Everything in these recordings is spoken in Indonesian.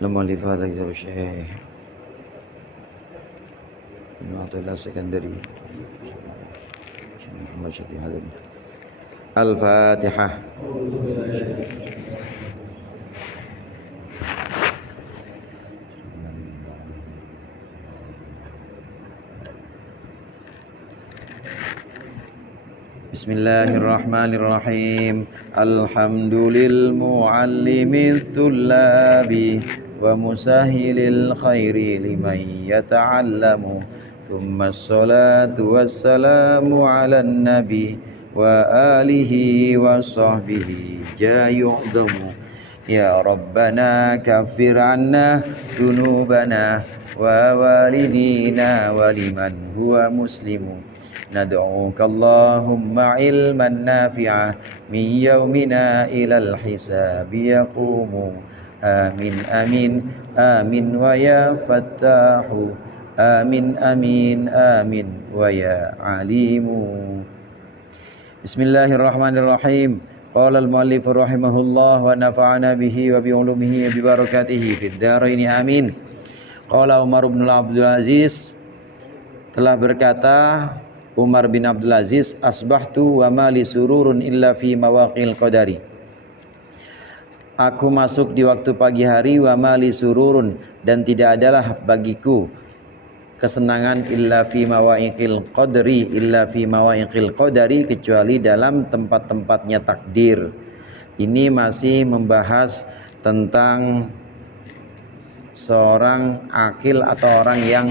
لمؤلف هذا كتاب الشيخ ابن عطية الله السكندري محمد شفيع هذا الفاتحة. Bismillahirrahmanirrahim. Alhamdulil muallimit tullabi wa musahilil khairi liman yata'allamu. Thumma assalatu wassalamu ala nabi wa alihi wa sahbihi jayu'damu. Ya Rabbana kaffir anna dunubana wa walidina wa liman huwa muslimu. Nad'uka Allahumma ilman nafi'a min yawmina ilal hisabi yaqumu. Amin amin amin wa ya fattahu. Amin amin amin wa ya alimu. Bismillahirrahmanirrahim. Qala al-muallif rahimahullah wa nafa'ana bihi wa bi ulumihi wa bi barakatihi fid dharain amin. Qala Umar bin Abdul Aziz, telah berkata Umar bin Abdul Aziz, asbahtu wa ma li sururun illa fi mawaqil qadari. Aku masuk di waktu pagi hari wa ma li sururun, dan tidak adalah bagiku kesenangan illa fi mawaqil qadri, illa fi mawaqil qadari, kecuali dalam tempat-tempatnya takdir. Ini masih membahas tentang seorang akil atau orang yang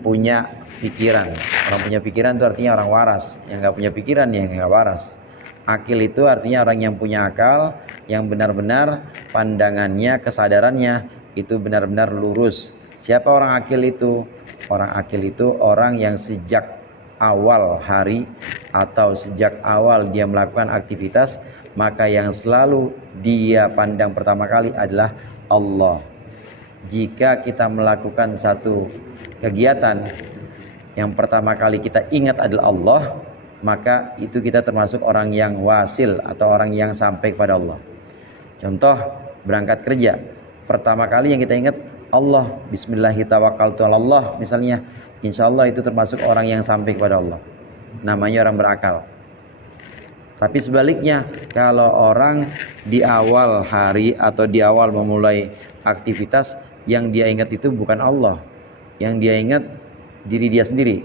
punya pikiran. Orang punya pikiran itu artinya orang waras. Yang nggak punya pikiran ya nggak waras. Akil itu artinya orang yang punya akal, yang benar-benar pandangannya, kesadarannya itu benar-benar lurus. Siapa orang akil itu? Orang akil itu orang yang sejak awal hari atau sejak awal dia melakukan aktivitas, maka yang selalu dia pandang pertama kali adalah Allah. Jika kita melakukan satu kegiatan, yang pertama kali kita ingat adalah Allah, maka itu kita termasuk orang yang wasil atau orang yang sampai kepada Allah. Contoh, berangkat kerja, pertama kali yang kita ingat Allah, bismillahirrahmanirrahim misalnya, insya Allah itu termasuk orang yang sampai kepada Allah. Namanya orang berakal. Tapi sebaliknya, kalau orang di awal hari atau di awal memulai aktivitas, yang dia ingat itu bukan Allah, yang dia ingat diri dia sendiri.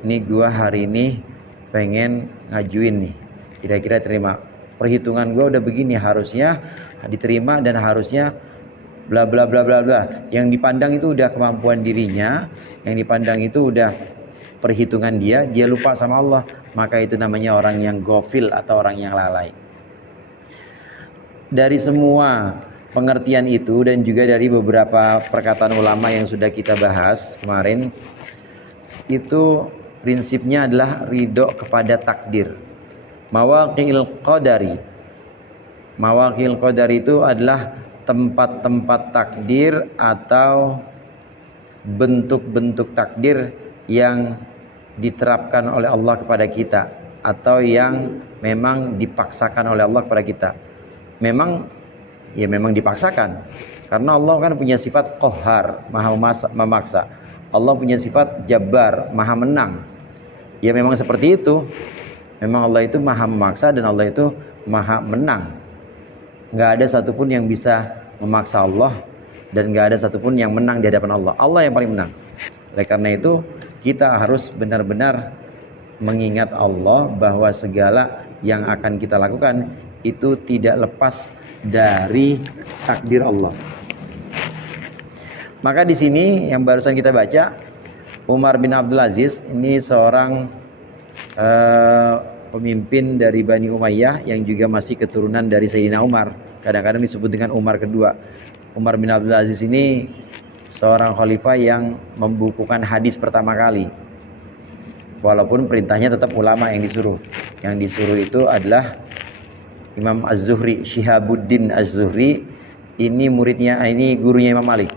Ini gua hari ini pengen ngajuin nih, kira-kira terima. Perhitungan gua udah begini, harusnya diterima dan harusnya bla bla bla bla bla. Yang dipandang itu udah kemampuan dirinya, yang dipandang itu udah perhitungan dia lupa sama Allah. Maka itu namanya orang yang gofil atau orang yang lalai. Dari semua pengertian itu dan juga dari beberapa perkataan ulama yang sudah kita bahas kemarin, itu prinsipnya adalah ridho kepada takdir. Mawaqil qadari. Mawaqil qadari itu adalah tempat-tempat takdir atau bentuk-bentuk takdir yang diterapkan oleh Allah kepada kita atau yang memang dipaksakan oleh Allah kepada kita. Memang dipaksakan, karena Allah kan punya sifat qahhar, maha memaksa. Allah punya sifat jabbar, maha menang. Ya memang seperti itu. Memang Allah itu maha memaksa dan Allah itu maha menang. Nggak ada satupun yang bisa memaksa Allah dan nggak ada satupun yang menang di hadapan Allah. Allah yang paling menang. Oleh karena itu kita harus benar-benar mengingat Allah bahwa segala yang akan kita lakukan itu tidak lepas dari takdir Allah. Maka di sini yang barusan kita baca, Umar bin Abdul Aziz ini seorang pemimpin dari Bani Umayyah yang juga masih keturunan dari Sayyidina Umar. Kadang-kadang disebut dengan Umar kedua. Umar bin Abdul Aziz ini seorang khalifah yang membukukan hadis pertama kali. Walaupun perintahnya tetap ulama yang disuruh. Yang disuruh itu adalah Imam Az-Zuhri, Syihabuddin Az-Zuhri. Ini muridnya, ini gurunya Imam Malik.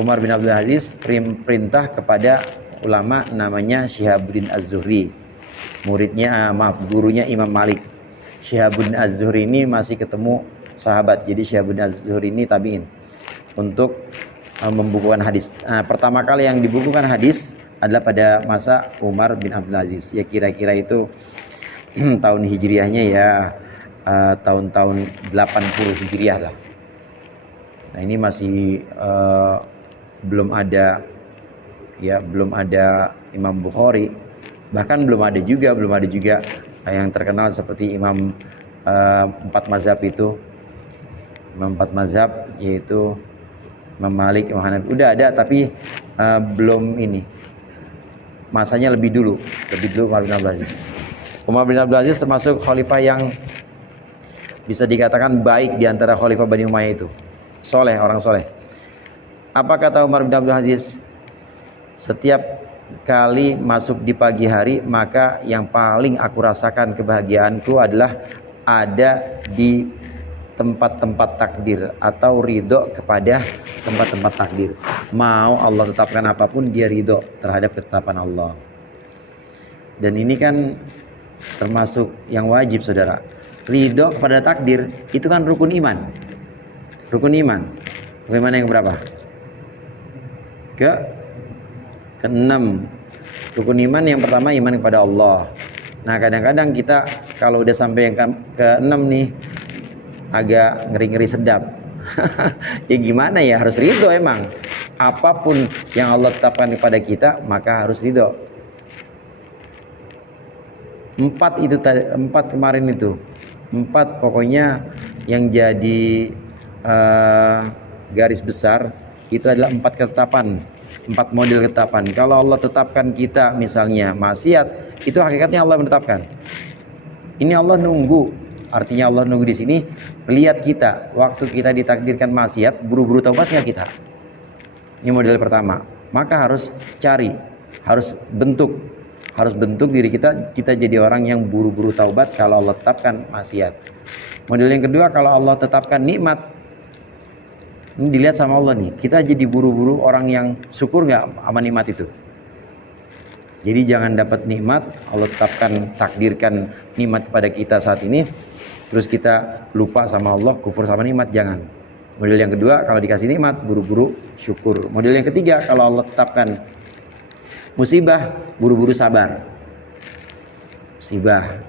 Umar bin Abdul Aziz perintah kepada ulama namanya Syihabuddin Az-Zuhri. Gurunya Imam Malik. Syihabuddin Az-Zuhri ini masih ketemu sahabat. Jadi Syihabuddin Az-Zuhri ini tabi'in untuk membukukan hadis. Pertama kali yang dibukukan hadis adalah pada masa Umar bin Abdul Aziz. Ya kira-kira itu tahun hijriahnya ya tahun-tahun 80 hijriah lah. Nah ini masih belum ada Imam Bukhari, bahkan belum ada juga yang terkenal seperti Imam empat mazhab itu, Imam empat mazhab yaitu Imam Malik, Imam Hanafi. Udah ada tapi belum ini, masanya lebih dulu Umar bin Abdul Aziz. Umar bin Abdul Aziz termasuk khalifah yang bisa dikatakan baik di antara khalifah Bani Umayyah itu. Soleh, orang soleh. Apa kata Umar bin Abdul Aziz? Setiap kali masuk di pagi hari, maka yang paling aku rasakan kebahagiaanku adalah ada di tempat-tempat takdir atau ridho kepada tempat-tempat takdir. Mau Allah tetapkan apapun, dia ridho terhadap ketetapan Allah. Dan ini kan termasuk yang wajib, saudara. Ridho kepada takdir itu kan rukun iman. Rukun iman. Bagaimana yang berapa? Keenam. Rukun iman yang pertama iman kepada Allah. Nah kadang-kadang kita kalau udah sampai yang keenam nih agak ngeri-ngeri sedap. Ya gimana ya, harus ridho emang. Apapun yang Allah tetapkan kepada kita maka harus ridho. Empat kemarin itu. Empat pokoknya yang jadi garis besar itu adalah empat ketetapan, empat model ketetapan. Kalau Allah tetapkan kita misalnya maksiat, itu hakikatnya Allah menetapkan. Ini Allah nunggu, artinya Allah nunggu di sini lihat kita waktu kita ditakdirkan maksiat, buru-buru taubat nggak kita? Ini model pertama. Maka harus cari, harus bentuk diri kita jadi orang yang buru-buru taubat kalau Allah tetapkan maksiat. Model yang kedua, kalau Allah tetapkan nikmat, ini dilihat sama Allah nih, kita jadi buru-buru orang yang syukur nggak sama nikmat itu. Jadi jangan dapat nikmat, Allah tetapkan, takdirkan nikmat kepada kita saat ini, terus kita lupa sama Allah, kufur sama nikmat, jangan. Model yang kedua, kalau dikasih nikmat, buru-buru syukur. Model yang ketiga, kalau Allah tetapkan musibah, buru-buru sabar. Musibah.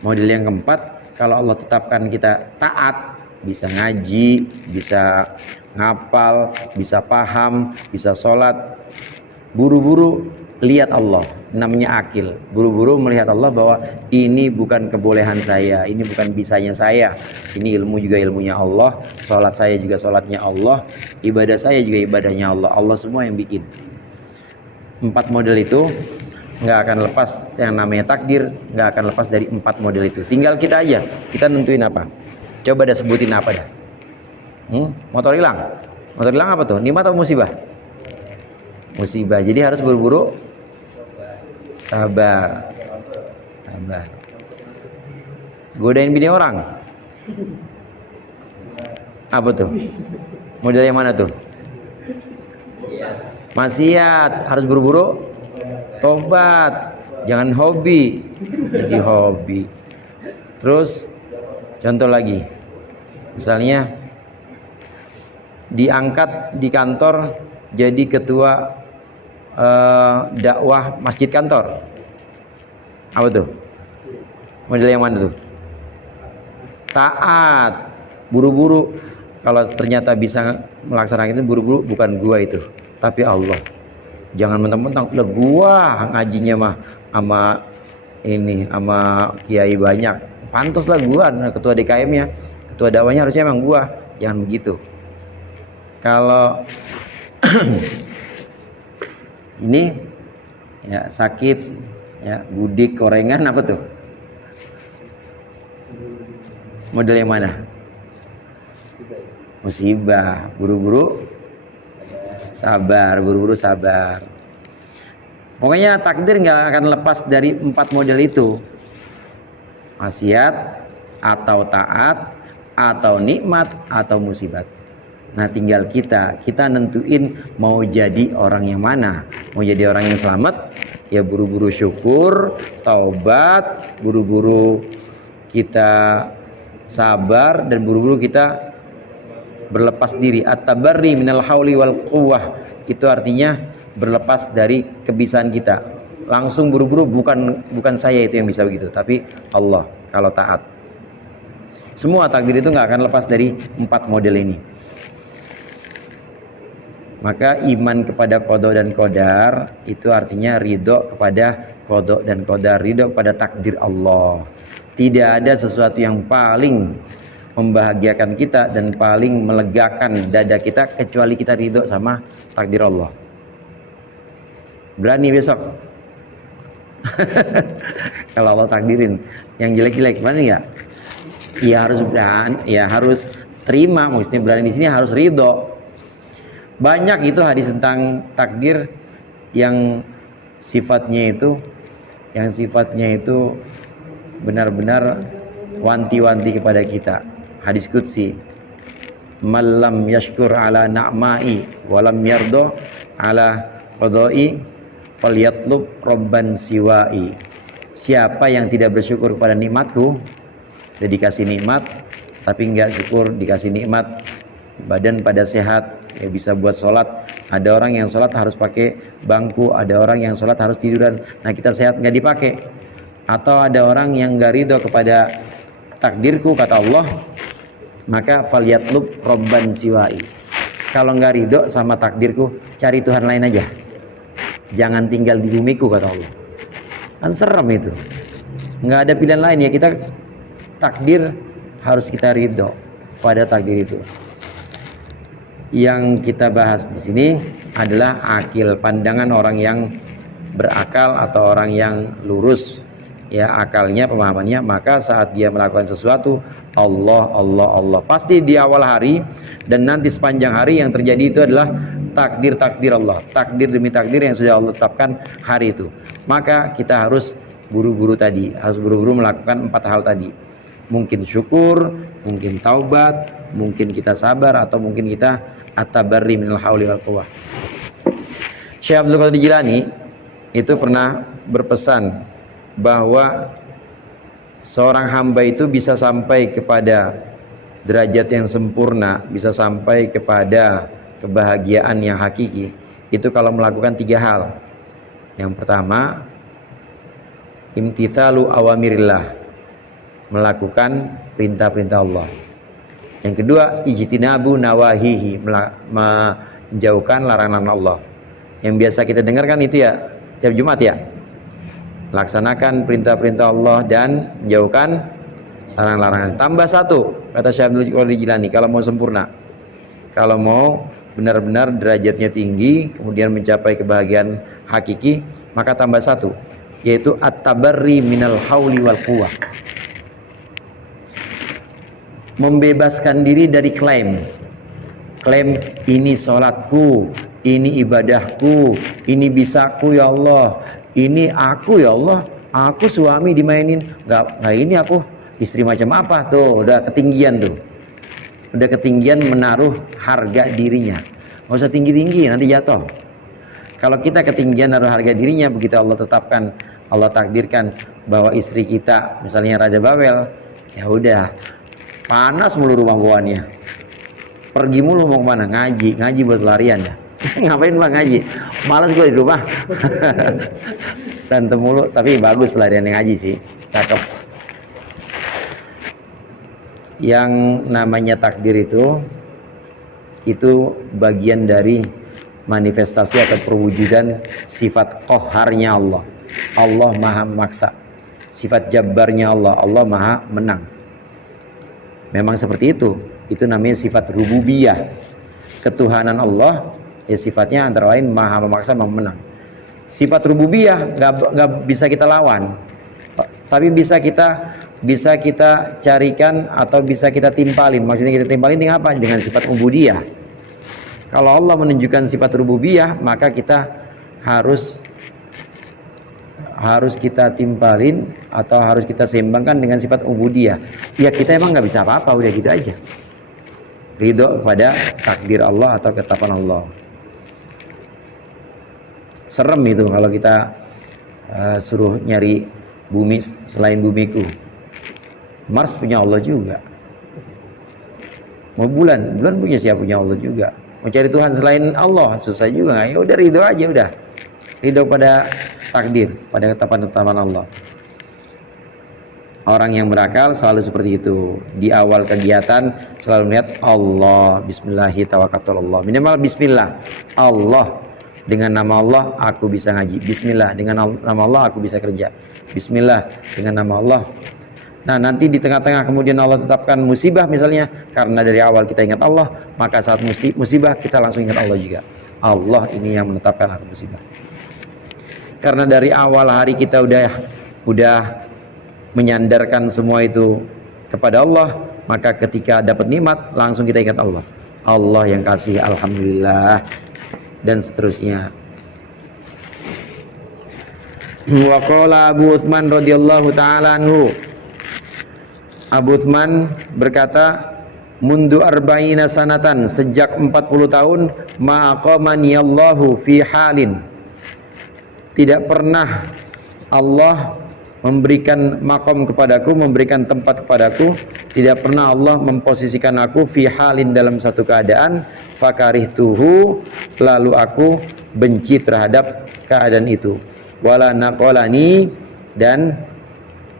Model yang keempat, kalau Allah tetapkan kita taat, bisa ngaji, bisa ngapal, bisa paham, bisa sholat, buru-buru lihat Allah, namanya akil. Buru-buru melihat Allah bahwa ini bukan kebolehan saya, ini bukan bisanya saya, ini ilmu juga ilmunya Allah, sholat saya juga sholatnya Allah, ibadah saya juga ibadahnya Allah. Allah semua yang bikin. Empat model itu nggak akan lepas, yang namanya takdir nggak akan lepas dari empat model itu. Tinggal kita aja, kita nentuin apa. Coba dah sebutin apa dah. Motor hilang apa tuh? Nikmat atau musibah? Musibah. Jadi harus buru-buru sabar. Godain bini orang. Apa tuh? Model yang mana tuh? Maksiat, harus buru-buru tobat. Jangan hobi. Jadi hobi. Terus contoh lagi, misalnya diangkat di kantor jadi ketua dakwah masjid kantor. Apa tuh? Model yang mana tuh? Taat, buru-buru. Kalau ternyata bisa melaksanakan itu buru-buru, bukan gua itu, tapi Allah. Jangan mentang-mentang lah gua ngajinya mah sama kiai banyak. Pantas lah gua ketua DKM-nya, ketua dakwahnya harusnya emang gua. Jangan begitu. Kalau ini ya sakit, ya gudik, korengan, apa tuh? Model yang mana? Musibah, buru-buru sabar, Pokoknya takdir nggak akan lepas dari empat model itu. Maksiat, atau taat, atau nikmat, atau musibat. Nah tinggal kita nentuin mau jadi orang yang mana. Mau jadi orang yang selamat, ya buru-buru syukur, taubat, buru-buru kita sabar dan buru-buru kita berlepas diri. At-tabarri minal hauli wal quwwah, itu artinya berlepas dari kebisaan kita. Langsung buru-buru, bukan saya itu yang bisa begitu, tapi Allah kalau taat. Semua takdir itu nggak akan lepas dari 4 model ini. Maka iman kepada qada dan qadar itu artinya ridho kepada qada dan qadar, ridho kepada takdir Allah. Tidak ada sesuatu yang paling membahagiakan kita dan paling melegakan dada kita kecuali kita ridho sama takdir Allah. Berani besok kalau Allah takdirin yang jelek-jelek, berani nggak? Ya harus berani, ya harus terima. Maksudnya berani di sini harus ridho. Banyak itu hadis tentang takdir yang sifatnya itu benar-benar wanti-wanti kepada kita. Hadis qudsi, "Malam yashkur ala na'mai walam yardo ala qadai falyatlub robban siwai." Siapa yang tidak bersyukur kepada nikmatku, udah dikasih nikmat tapi enggak syukur, dikasih nikmat badan pada sehat, ya bisa buat sholat. Ada orang yang sholat harus pakai bangku, ada orang yang sholat harus tiduran. Nah kita sehat nggak dipakai. Atau ada orang yang nggak ridho kepada takdirku, kata Allah, maka falyatlub robban siwai. Kalau nggak ridho sama takdirku, cari Tuhan lain aja. Jangan tinggal di bumiku, kata Allah. Kan serem itu. Nggak ada pilihan lain, ya kita takdir harus kita ridho pada takdir itu. Yang kita bahas di sini adalah akil, pandangan orang yang berakal atau orang yang lurus, ya akalnya, pemahamannya. Maka saat dia melakukan sesuatu, Allah, Allah, Allah, pasti di awal hari dan nanti sepanjang hari yang terjadi itu adalah takdir Allah, takdir demi takdir yang sudah Allah tetapkan hari itu. Maka kita harus buru-buru melakukan 4 hal tadi. Mungkin syukur, mungkin taubat, mungkin kita sabar, atau mungkin kita at-tabarri minal hauli wal quwwah. Syekh Abdul Qadir Jilani itu pernah berpesan bahwa seorang hamba itu bisa sampai kepada derajat yang sempurna, bisa sampai kepada kebahagiaan yang hakiki itu kalau melakukan 3 hal. Yang pertama, imtithalu awamirillah, melakukan perintah-perintah Allah. Yang kedua, ijtinabu nawahihi, menjauhkan larangan Allah. Yang biasa kita dengarkan itu ya tiap Jumat ya, laksanakan perintah-perintah Allah dan menjauhkan larangan-larangan. Tambah 1, kata Syekh Abdul Qadir Jilani, kalau mau sempurna, kalau mau benar-benar derajatnya tinggi, kemudian mencapai kebahagiaan hakiki, maka tambah 1, yaitu at-tabarri minal hauli wal quwwah, membebaskan diri dari klaim ini sholatku, ini ibadahku, ini bisaku ya Allah, ini aku ya Allah, aku suami dimainin, nggak ini aku istri macam apa tuh, udah ketinggian tuh, udah ketinggian menaruh harga dirinya. Nggak usah tinggi-tinggi, nanti jatuh. Kalau kita ketinggian naruh harga dirinya, begitu Allah tetapkan, Allah takdirkan bahwa istri kita misalnya rada bawel, ya udah panas mulu rumah bawaannya, pergi mulu mau kemana, ngaji buat pelarian ya. Ngapain bang ngaji, malas gue di rumah. Berantem mulu, tapi bagus pelarian yang ngaji sih, cakep. Yang namanya takdir itu bagian dari manifestasi atau perwujudan sifat qaharnya Allah. Allah maha memaksa. Sifat jabbarnya Allah, Allah maha menang. Memang seperti itu namanya sifat rububiyah, ketuhanan Allah. Ya sifatnya antara lain maha memaksa, maha menang. Sifat rububiyah nggak bisa kita lawan, tapi bisa kita carikan atau bisa kita timpalin. Maksudnya kita timpalin dengan apa? Dengan sifat ubudiyah. Kalau Allah menunjukkan sifat rububiyah, maka kita harus kita timpalin atau harus kita seimbangkan dengan sifat ubudiyah. Ya kita emang nggak bisa apa-apa, udah gitu aja. Ridho kepada takdir Allah atau ketetapan Allah. Serem itu kalau kita suruh nyari bumi selain bumiku. Mars punya Allah juga. Mau bulan punya siapa? Punya Allah juga. Mau cari Tuhan selain Allah susah juga. Ya udah ridho aja udah. Ridho pada takdir, pada ketetapan-ketetapan Allah. Orang yang berakal selalu seperti itu. Di awal kegiatan selalu melihat Allah, bismillahirrahmanirrahim. Minimal bismillah. Allah, dengan nama Allah aku bisa ngaji. Bismillah, dengan nama Allah aku bisa kerja. Bismillah, dengan nama Allah. Nah, nanti di tengah-tengah kemudian Allah tetapkan musibah misalnya, karena dari awal kita ingat Allah, maka saat musibah kita langsung ingat Allah juga. Allah ini yang menetapkan aku musibah. Karena dari awal hari kita udah menyandarkan semua itu kepada Allah, maka ketika dapat nikmat langsung kita ingat Allah. Allah yang kasih, alhamdulillah, dan seterusnya. Wa qala Abu Utsman radhiyallahu taala anhu, Abu Utsman berkata, mundu arba'ina sanatan, sejak 40 tahun, ma'aqamani Allahu fi halin, tidak pernah Allah memberikan makom kepadaku, memberikan tempat kepadaku, tidak pernah Allah memposisikan aku fi halin, dalam satu keadaan, fakarihtuhu, lalu aku benci terhadap keadaan itu, wala naqalani, dan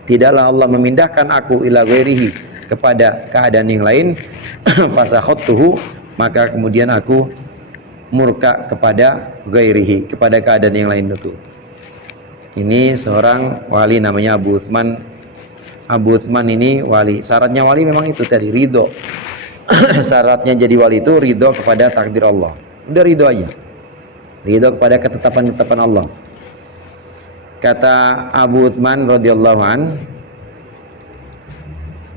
tidaklah Allah memindahkan aku ila ghairihi, kepada keadaan yang lain, fasakhatuhu, maka kemudian aku murka kepada ghairihi, kepada keadaan yang lain itu. Ini seorang wali namanya Abu Utsman. Abu Utsman ini wali. Syaratnya wali memang itu tadi, ridho. Syaratnya jadi wali itu ridho kepada takdir Allah. Udah ridho aja. Ridho kepada ketetapan-ketetapan Allah. Kata Abu Utsman radhiyallahu an,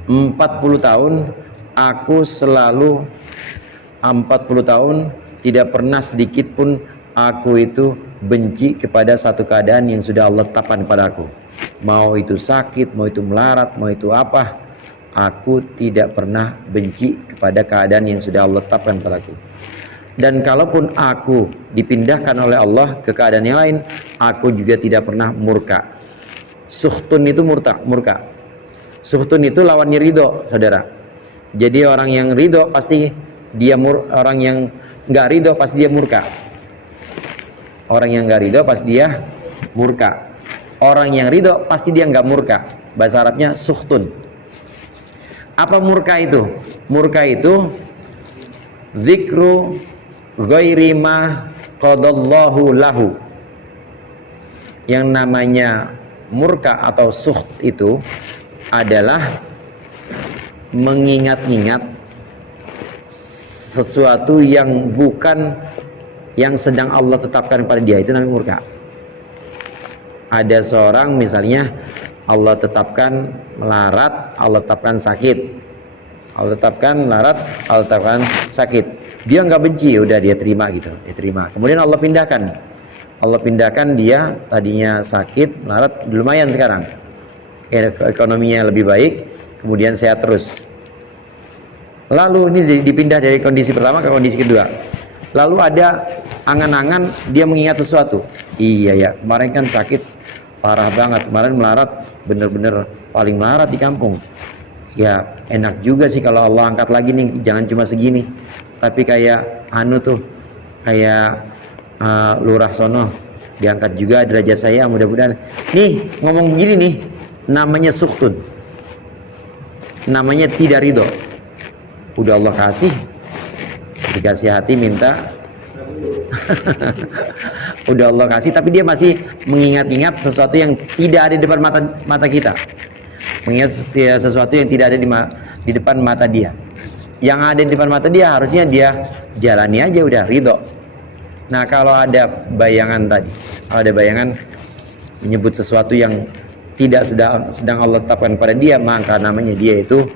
40 tahun aku selalu 40 tahun tidak pernah sedikit pun aku itu benci kepada satu keadaan yang sudah Allah tetapkan padaku. Mau itu sakit, mau itu melarat, mau itu apa, aku tidak pernah benci kepada keadaan yang sudah Allah tetapkan padaku. Dan kalaupun aku dipindahkan oleh Allah ke keadaan yang lain, aku juga tidak pernah murka. Suhtun itu murka. Suhtun itu lawannya ridho, saudara. Jadi orang yang ridho pasti dia orang yang nggak ridho pasti dia murka. Orang yang nggak ridho pasti dia murka. Orang yang ridho pasti dia nggak murka. Bahasa Arabnya suhtun. Apa murka itu? Murka itu zikru ghairi ma qadallahu lahu. Yang namanya murka atau suht itu adalah mengingat-ingat sesuatu yang bukan yang sedang Allah tetapkan pada dia, itu namanya murka. Ada seorang misalnya Allah tetapkan melarat, Allah tetapkan sakit, Allah tetapkan melarat, Allah tetapkan sakit, dia nggak benci, udah dia terima gitu, dia terima. Kemudian Allah pindahkan dia tadinya sakit, melarat, lumayan sekarang, ekonominya lebih baik, kemudian sehat terus. Lalu ini dipindah dari kondisi pertama ke kondisi kedua. Lalu ada angan-angan dia mengingat sesuatu. Iya ya, kemarin kan sakit parah banget, kemarin melarat, bener-bener paling melarat di kampung. Ya enak juga sih kalau Allah angkat lagi nih, jangan cuma segini, tapi kayak kayak lurah sono diangkat juga derajat saya, mudah-mudahan. Nih ngomong begini nih, namanya suhtun, namanya tidak ridho. Udah Allah kasih, dikasih hati minta udah Allah kasih, tapi dia masih mengingat-ingat sesuatu yang tidak ada di depan mata kita, mengingat sesuatu yang tidak ada di depan mata dia. Yang ada di depan mata dia harusnya dia jalani aja, udah ridho. Nah kalau ada bayangan tadi, kalau ada bayangan menyebut sesuatu yang tidak sedang Allah tetapkan pada dia, maka namanya dia itu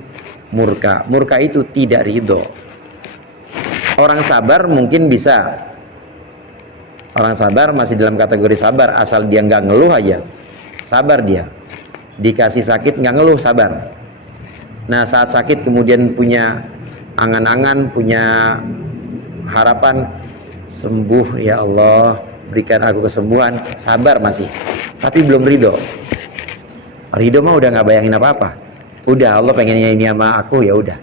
murka. Murka itu tidak ridho. Orang sabar mungkin bisa, orang sabar masih dalam kategori sabar, asal dia nggak ngeluh aja, sabar dia. Dikasih sakit nggak ngeluh, sabar. Nah saat sakit kemudian punya angan-angan, punya harapan, sembuh ya Allah, berikan aku kesembuhan, sabar masih, tapi belum ridho. Ridho mah udah nggak bayangin apa-apa, Udah Allah pengennya ini sama aku, ya udah.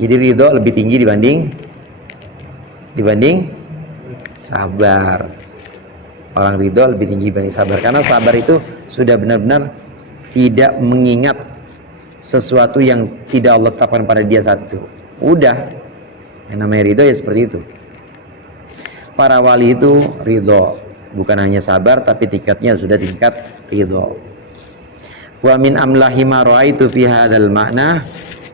Jadi ridho lebih tinggi dibanding sabar. Orang ridho lebih tinggi dibanding sabar, karena sabar itu sudah benar-benar tidak mengingat sesuatu yang tidak Allah tetapkan pada dia saat itu. Udah, yang namanya ridho ya seperti itu. Para wali itu ridho, bukan hanya sabar tapi tingkatnya sudah tingkat ridho. Wa min amlahi ma ra'aitu fi hadzal ma'na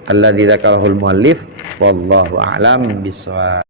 alladzi dzakarahu al-muallif wallahu a'lam bissawab.